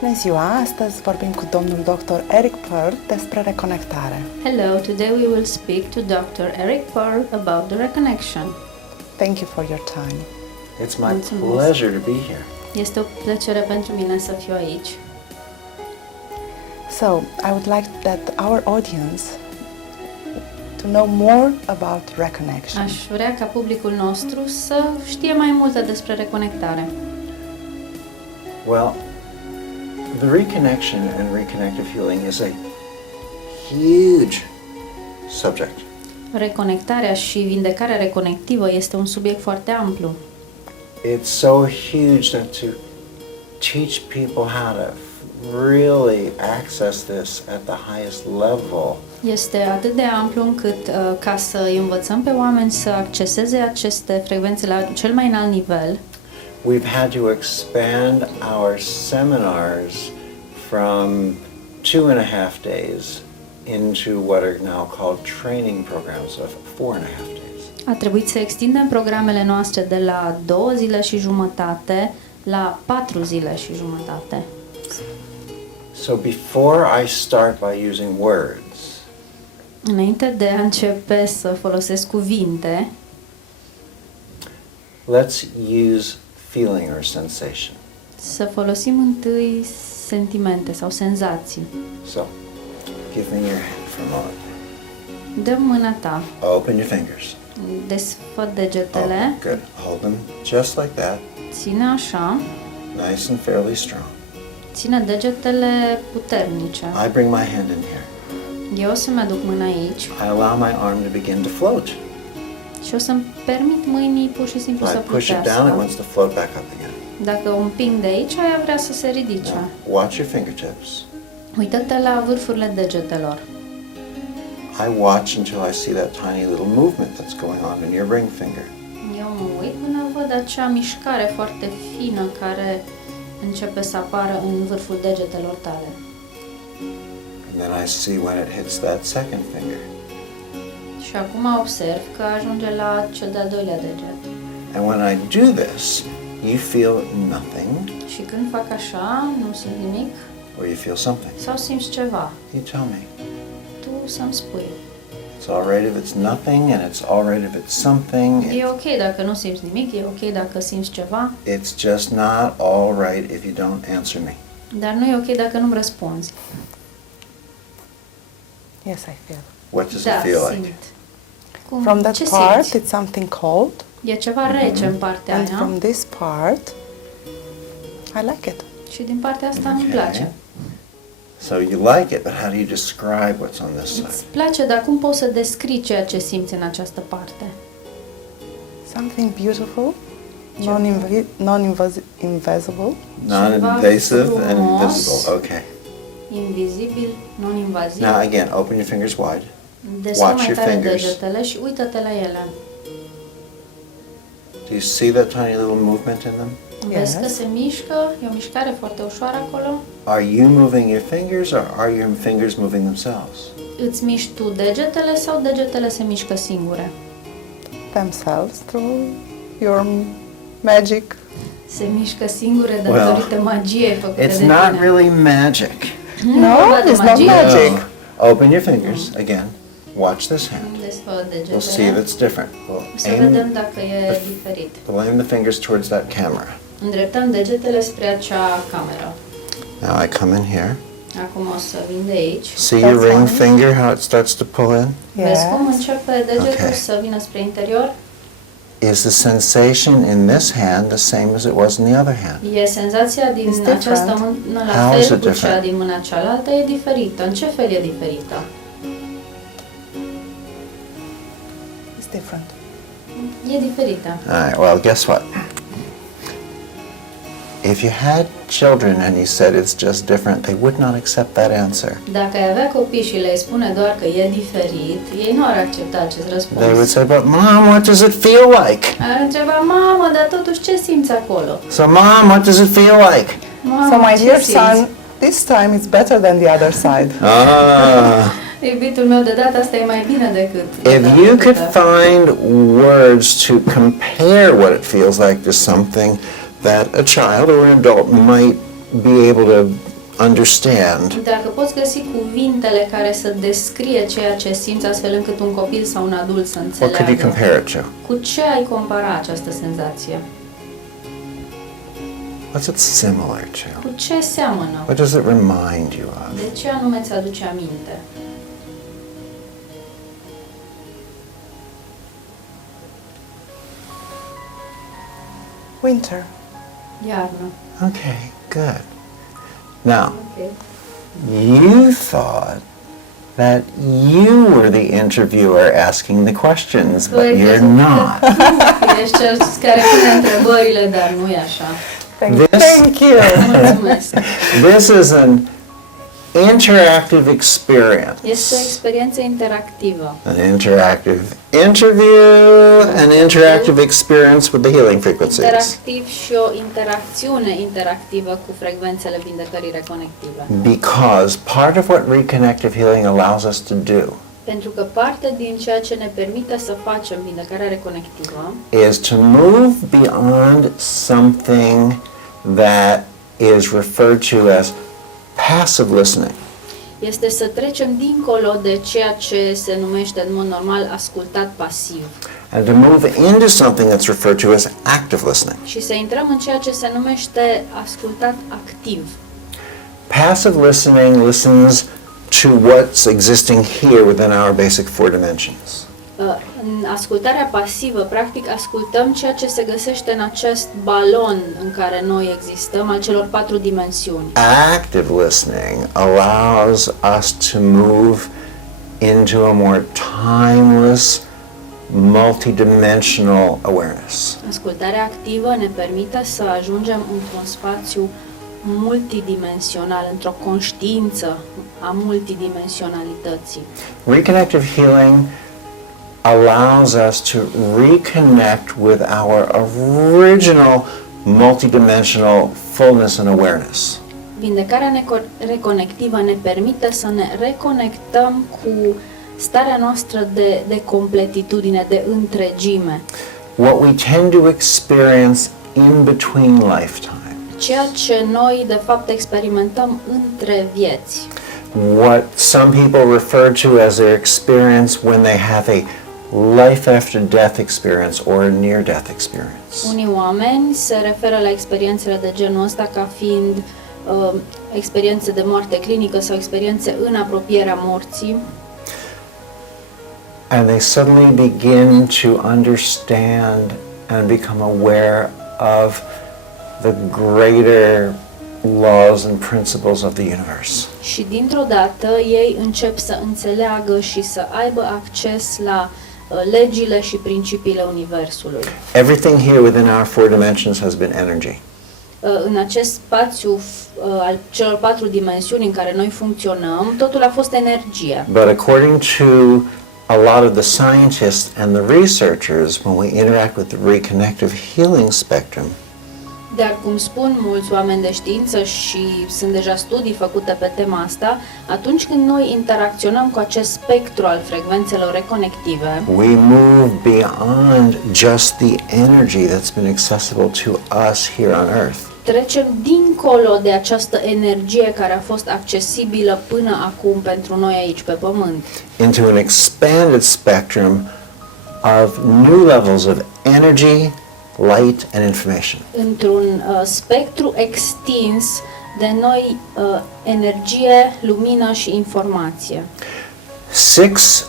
Bună ziua! Astăzi vorbim cu domnul dr. Eric Pearl despre reconectare. Hello, today we will speak to Dr. Eric Pearl about the reconnection. Thank you for your time. It's my pleasure to be here. Este o plăcere pentru mine să fiu aici. So, I would like that our audience to know more about reconnection. Aș vrea ca publicul nostru să știe mai multe despre reconectare. Well, the reconnection and reconnective healing is a huge subject. Reconectarea și vindecarea reconectivă este un subiect foarte amplu. It's so huge that to teach people how to really access this at the highest level. Este atât de amplu încât ca să îi învățăm pe oameni să acceseze aceste frecvențe la cel mai înalt nivel, We've had to expand our seminars from 2.5 days into what are now called training programs of 4.5 days. a trebuit să extindem programele noastre de la 2 zile și jumătate la 4 zile și jumătate. So before I start by using words, Înainte de a începe să folosesc cuvinte, let's use feeling or sensation. să folosim întâi sentimente sau senzații. So, give me your hand for a moment. Dă mâna ta, Open your fingers. desfă degetele, Oh, good. Hold them just like that, ține așa, nice and fairly strong. ține degetele puternice. I bring my hand in here. Eu o să-mi aduc mâna aici I allow my arm to begin to float. și o să-mi permit mâinii pur și simplu If să I push it down, it plutească. wants to float back up again. Dacă o împing de aici, ea vrea să se ridice. Now, watch your fingertips. Uită-te la vârfurile degetelor. I watch until I see that tiny little movement that's going on in your ring finger. Eu mă uit până văd acea mișcare foarte fină care începe să apară în vârful degetelor tale. And then I see when it hits that second finger. Și acum observ că ajunge la cel de-al doilea deget. And when I do this, you feel nothing Și când fac așa, nu simt nimic or you feel something. sau simți ceva. You tell me. Tu să-mi spui. It's all right if it's nothing and it's all right if it's something. E ok dacă nu simți nimic, e ok dacă simți ceva, It's just not all right if you don't answer me. dar nu e ok dacă nu-mi răspunzi. Yes, I feel. What does Da, it feel like? simt. Cum? From that Ce part, simți? it's something cold, E ceva rece în partea and aia from this part, I like it. și din partea asta îmi place. So you like it, but how do you describe what's on this Îți side? place, dar cum poți să descrii ceea ce simți în această parte? Something beautiful, non-invasible. Non-invasive and frumos. invisible. Okay. Invizibil, non-invaziv. Now again, open your fingers wide. Desfă watch mai your tare fingers. degetele și uită-te la ele. Do you see that tiny little movement in them? Vezi că Yes. se mișcă, e o mișcare foarte ușoară acolo. Are you moving your fingers or are your fingers moving themselves? Îți miști tu degetele sau degetele se mișcă singure? Themselves through your magic. Se mișcă singure datorită magiei făcute It's de not tine. really magic. Nu e vorba de it's not magie. magic. Open your fingers again. Watch this hand. Desfă We'll see if degetele. it's different. We'll Să vedem aim, dacă e diferit. we'll aim the fingers towards that camera. Îndreptăm degetele spre acea cameră. Now I come in here. Acum o să vin de aici. See your That's ring fine. finger, how it starts to pull in? Vezi cum începe degetul Okay. să vină spre interior? Is the sensation in this hand the same as it was in the other hand? E senzația din It's different. această mână la How is fel it cu cea different? din mâna cealaltă, e diferită. În ce fel e diferită? It's different. E diferită. All right, well, guess what? If you had children and you said it's just different, they would not accept that answer. Dacă ai avea copii și le spune doar că e diferit, ei nu ar accepta acest They would răspuns. say, but Mom, what does it feel like? Ar întreba, mamă, dar totuși ce simți acolo? So Mom, what does it feel like? Mamă, So my ce dear simți? son, this time it's better than the other side. Ah. Iubitul meu, de data asta e mai bine decât de If data you could trecută. find words to compare what it feels like to something that a child or an adult might be able to understand Dacă poți găsi cuvintele care să descrie ceea ce simți astfel încât un copil sau un adult să what could you înțeleagă, compare it to? cu ce ai compara această senzație? What's it similar to? Cu ce seamănă? What does it remind you of? De ce anume ți aduce aminte? Winter. Iarnă. Okay, good. Now, Okay. you thought that you were the interviewer asking the questions, but you're not. Ești cel care pune întrebările, dar nu e așa. Thank you. Mulțumesc. This is an interactive experience. Este o experiență interactivă. An interactive interview, an interactive experience with the healing frequencies. Interactiv și o interacțiune interactivă cu frecvențele vindecării reconective. Because part of what reconnective healing allows us to do Pentru că parte din ceea ce ne permite să facem vindecarea reconectivă is to move beyond something that is referred to as passive listening. este să trecem dincolo de ceea ce se numește în mod normal ascultat pasiv And to move into something that's referred to as active listening. și să intrăm în ceea ce se numește ascultat activ. Passive listening listens to what's existing here within our basic four dimensions. În ascultarea pasivă, practic, ascultăm ceea ce se găsește în acest balon în care noi existăm, al celor 4 dimensiuni. Active listening allows us to move into a more timeless, multidimensional awareness. Ascultarea activă ne permite să ajungem într-un spațiu multidimensional, într-o conștiință a multidimensionalității. Reconnective healing allows us to reconnect with our original multidimensional fullness and awareness. Vindecarea reconectivă ne permite să ne reconectăm cu starea noastră de completitudine, de întregime. What we tend to experience in between lifetimes. Ceea ce noi, de fapt, experimentăm între vieți. What some people refer to as their experience when they have a life after death experience or a near-death experience. Unii oameni se referă la experiențele de genul ăsta ca fiind experiențe de moarte clinică sau experiențe în apropierea morții. And they suddenly begin to understand and become aware of the greater laws and principles of the universe. Și dintr-o dată ei încep să înțeleagă și să aibă acces la legile și principiile universului. Everything here within our four dimensions has been energy. În acest spațiu al celor 4 dimensiuni în care noi funcționăm, totul a fost energie. But according to a lot of the scientists and the researchers, when we interact with the reconnective healing spectrum, Dar cum spun mulți oameni de știință și sunt deja studii făcute pe tema asta, atunci când noi interacționăm cu acest spectru al frecvențelor reconective, we move beyond just the energy that's been accessible to us here on Earth. trecem dincolo de această energie care a fost accesibilă până acum pentru noi aici pe Pământ, Into an expanded spectrum of new levels of energy, light, and information. într-un spectru extins de noi energie, lumină și informație. 6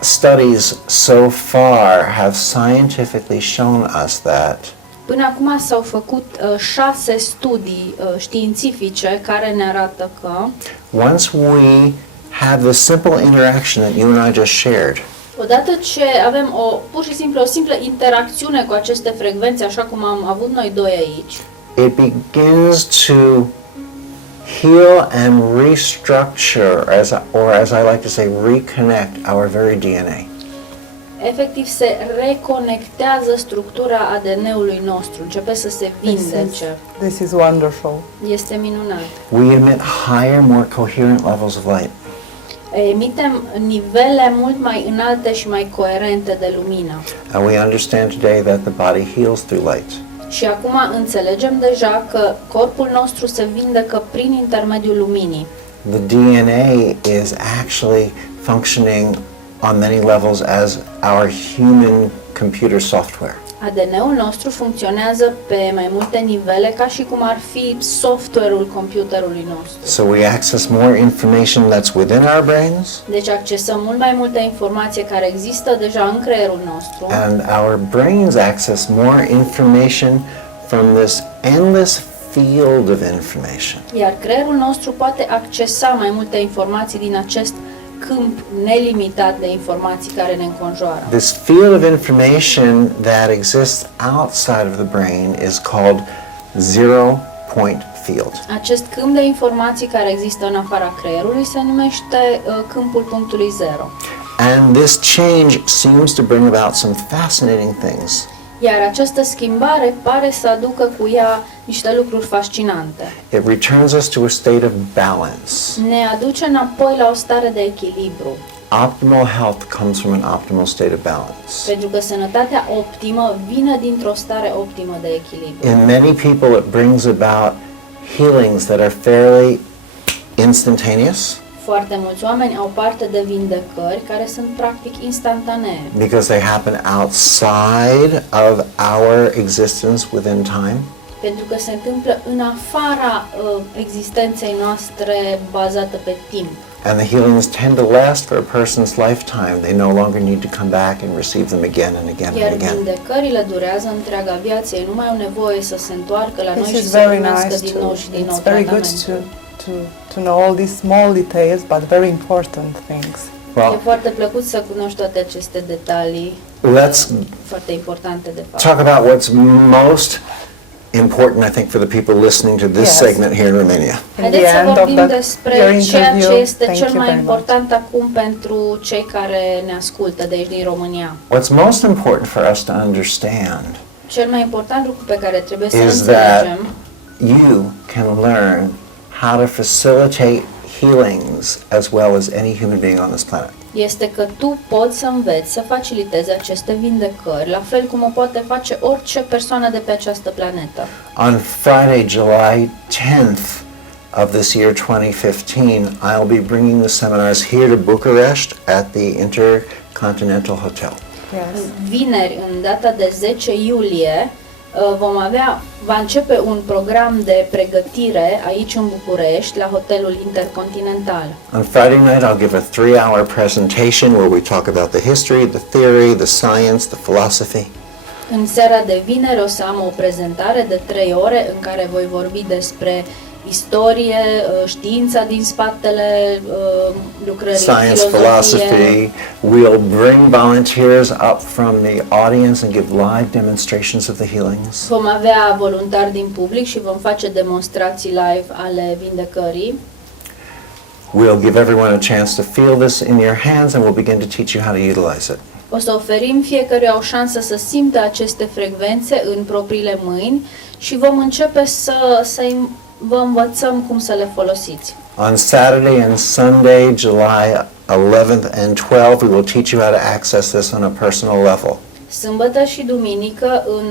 studies so far have scientifically shown us that Până acum s-au făcut 6 studii științifice care ne arată că once we have the simple interaction that you and I just shared, odată ce avem pur și simplu o simplă interacțiune cu aceste frecvențe, așa cum am avut noi doi aici, it begins to heal and restructure, as I like to say, reconnect our very DNA. efectiv se reconectează structura ADN-ului nostru, începe să se vindece. This is wonderful. Este minunat. We emit higher, more coherent levels of light. Emitem nivele mult mai înalte și mai coerente de lumină. And we understand today that the body heals through light. Și acum înțelegem deja că corpul nostru se vindecă prin intermediul luminii. The DNA is actually functioning on many levels as our human computer software. ADN-ul nostru funcționează pe mai multe nivele ca și cum ar fi software-ul computerului nostru. So we access more information that's within our brains, Deci accesăm mult mai multă informație care există deja în creierul nostru. and our brains access more information from this endless field of information. Iar creierul nostru poate accesa mai multe informații din acest câmp nelimitat de informații care ne înconjoară. This field of information that exists outside of the brain is called zero point field. Acest câmp de informații care există în afara creierului se numește câmpul punctului zero. And this change seems to bring about some fascinating things. Iar această schimbare pare să aducă cu ea niște lucruri fascinante. It returns us to a state of balance. Ne aduce înapoi la o stare de echilibru. Optimal health comes from an optimal state of balance. Pentru că sănătatea optimă vine dintr-o stare optimă de echilibru. In many people it brings about healings that are fairly instantaneous Foarte mulți oameni au parte de vindecări care sunt practic instantanee, because they happen outside of our existence within time. pentru că se întâmplă în afara existenței noastre bazată pe timp. And the healings tend to last for a person's lifetime. They no longer need to come back and receive them again and again Iar and again. vindecările durează întreaga viață, ei nu mai au nevoie să se întoarcă la noi This și is să very primească nice din nou și din nou it's very good tratamentul. to know all these small details, but very important things. E Well, foarte plăcut să cunoști toate aceste detalii let's foarte importante de fapt. talk about what's most important, I think, for the people listening to this Yes. segment here in Romania. Haideți să vorbim your despre ceea interview, ce este thank cel you mai very much. important acum pentru cei care ne ascultă de aici din România. What's most important for us to understand Cel mai important lucru pe care trebuie să is that înțelegem you can learn how to facilitate healings as well as any human being on this planet. este că tu poți să înveți să facilitezi aceste vindecări, la fel cum o poate face orice persoană de pe această planetă. On Friday, July 10th of this year 2015, I'll be bringing the seminars here to Bucuresti at the Intercontinental Hotel. Yes. Vineri, în data de 10 iulie, va începe un program de pregătire aici în București, la Hotelul Intercontinental. On Friday night, I'll give a 3-hour presentation where we talk about the history, the theory, the science, the philosophy. În seara de vineri o să am o prezentare de 3 ore în care voi vorbi despre istorie, știința din spatele lucrării, Science, filozofie. philosophy. We'll bring volunteers up from the audience and give live demonstrations of the healings. Vom avea voluntari din public și vom face demonstrații live ale vindecării. We'll give everyone a chance to feel this in your hands and we'll begin to teach you how to utilize it. O să oferim fiecăruia o șansă să simtă aceste frecvențe în propriile mâini și vom începe să vă învățăm cum să le folosiți. On Saturday and Sunday, July 11th and 12th, we will teach you how to access this on a personal level. Sâmbătă și duminică, în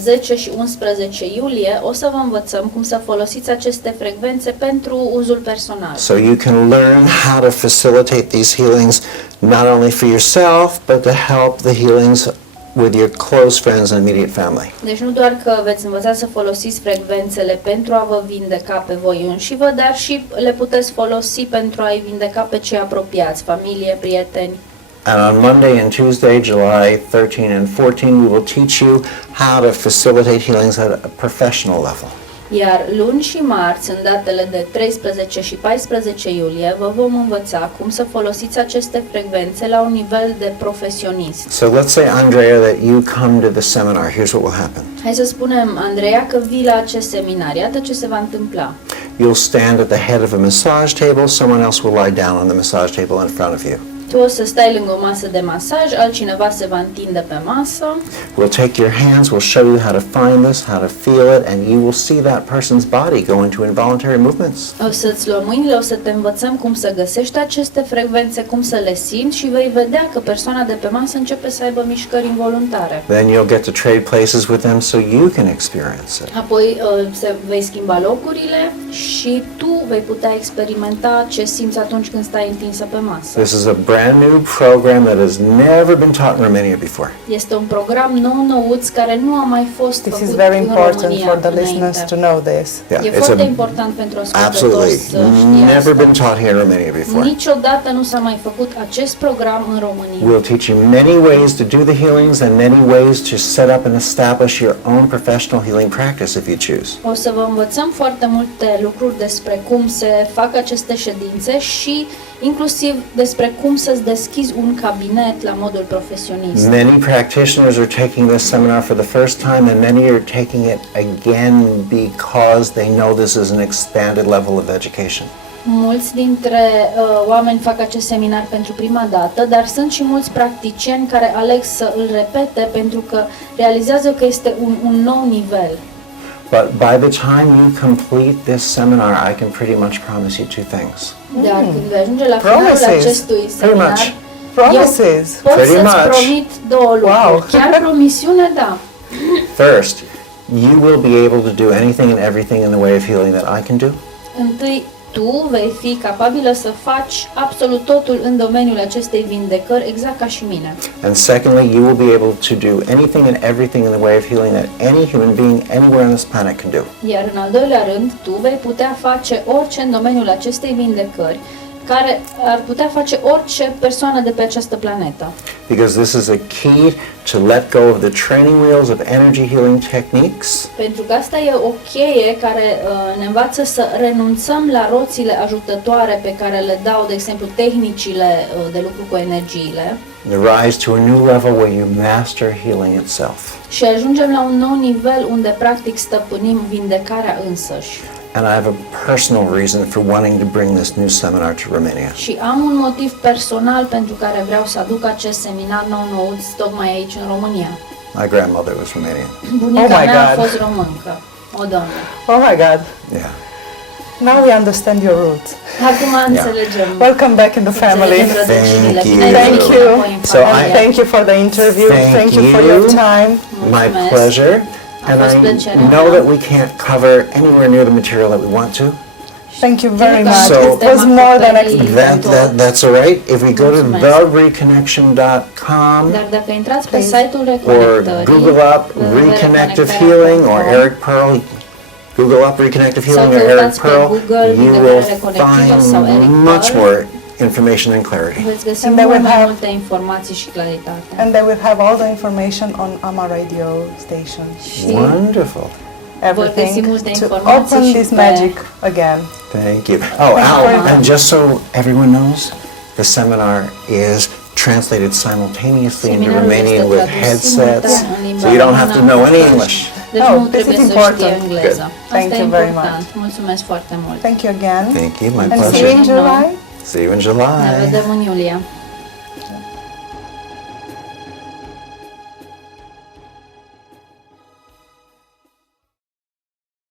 10 și 11 iulie, o să vă învățăm cum să folosiți aceste frecvențe pentru uzul personal. So you can learn how to facilitate these healings not only for yourself, but to help the healings with your close friends and immediate family. Deci nu doar că veți învăța să folosiți frecvențele pentru a vă vindeca pe voi înșivă, dar și le puteți folosi pentru a-i vindeca pe cei apropiați, familie, prieteni. And on Monday and Tuesday, July 13 and 14, we will teach you how to facilitate healings at a professional level. Iar luni și marți, în datele de 13 și 14 iulie, vă vom învăța cum să folosiți aceste frecvențe la un nivel de profesionist. So let's say, Andrea, that you come to the seminar. Here's what will happen. Hai să spunem, Andreea, că vii la acest seminar. Iată ce se va întâmpla. You'll stand at the head of a massage table. Someone else will lie down on the massage table in front of you. Tu o să stai lângă o masă de masaj, altcineva se va întinde pe masă. We'll take your hands, we'll show you how to find this, how to feel it, and you will see that person's body go into involuntary movements. O să-ți luăm mâinile, o să te învățăm cum să găsești aceste frecvențe, cum să le simți și vei vedea că persoana de pe masă începe să aibă mișcări involuntare. Then you'll get to trade places with them so you can experience it. Apoi vei schimba locurile și tu vei putea experimenta ce simți atunci când stai întinsă pe masă. This is a brand new program that has never been taught in Romania before. Este un program nou-nouț care nu a mai fost This făcut is very în important România for the listeners înainte. to know this. Yeah, E foarte important pentru ascultători absolutely să știe never been asta. taught here in Romania before. Niciodată nu s-a mai făcut acest program în România. We'll teach you many ways to do the healings and many ways to set up and establish your own professional healing practice if you choose. O să vă învățăm foarte multe lucruri despre cum se fac aceste ședințe și inclusiv despre cum să-ți deschizi un cabinet la modul profesionist. Many practitioners are taking this seminar for the first time and many are taking it again because they know this is an expanded level of education. Mulți dintre oameni fac acest seminar pentru prima dată, dar sunt și mulți practicieni care aleg să îl repete pentru că realizează că este un nou nivel. But by the time you complete this seminar, I can pretty much promise you two things. Dar când vei ajunge la finalul Promises. acestui Pretty seminar, much. Promises. pot Pretty să-ți much. promit două lucruri. Wow. Chiar promisiune, da. First, you will be able to do anything and everything in the way of healing that I can do. Întâi, tu vei fi capabilă să faci absolut totul în domeniul acestei vindecări, exact ca și mine. And secondly, you will be able to do anything and everything in the way of healing that any human being anywhere on this planet can do. Iar în al doilea rând, tu vei putea face orice în domeniul acestei vindecări, care ar putea face orice persoană de pe această planetă. Because this is a key to let go of the training wheels of energy healing techniques Pentru că asta e o cheie care ne învață să renunțăm la roțile ajutătoare pe care le dau, de exemplu, tehnicile de lucru cu energiile and rise to a new level where you master healing itself. și ajungem la un nou nivel unde practic stăpânim vindecarea însăși. And I have a personal reason for wanting to bring this new seminar to Romania. Și am un motiv personal pentru care vreau să aduc acest seminar nou-nouț tocmai aici în România. My grandmother was Romanian. Bunica Oh my mea a God. fost româncă, o doamnă. Oh my God. Yeah. Now we understand your roots. Acum înțelegem. Welcome back in the family. înțelegem rădăcinile. Thank Bine ai you. venit Thank you. înapoi în So familie. Thank you for the interview. Thank you for your you. time. My Mulțumesc. pleasure. A And fost I plăcerea know mea. that we can't cover anywhere near the material that we want to. Thank you very Cred că much. So- It was more than expected. That's all right. If we go to Mulțumesc. thereconnection.com Dar dacă intrați pe Please. site-ul or Reconectării, Google up Reconective Healing or Eric Pearl, Google up Reconective Healing or Eric căutați pe Pearl, Google you Vindecarea will Reconectiva sau Eric find Pearl. much more information and clarity. veți găsi And they mult will mai have- multe informații și claritate. And they will have all the information on AMA radio station. Și Wonderful. Everything găsi multe to informații open și this pe- magic again. Thank you. Oh, very and much. just so everyone knows, the seminar is translated simultaneously into Seminarul Romanian este with tradus headsets, simultan în limba so you don't have to română. know any English. Deci Oh, nu this trebuie is să important. știe engleză. Good. Thank Asta e you very important. Mulțumesc foarte mult. Thank you again. Thank you, my And see you pleasure. in July. See you in Ne July. vedem în iulie.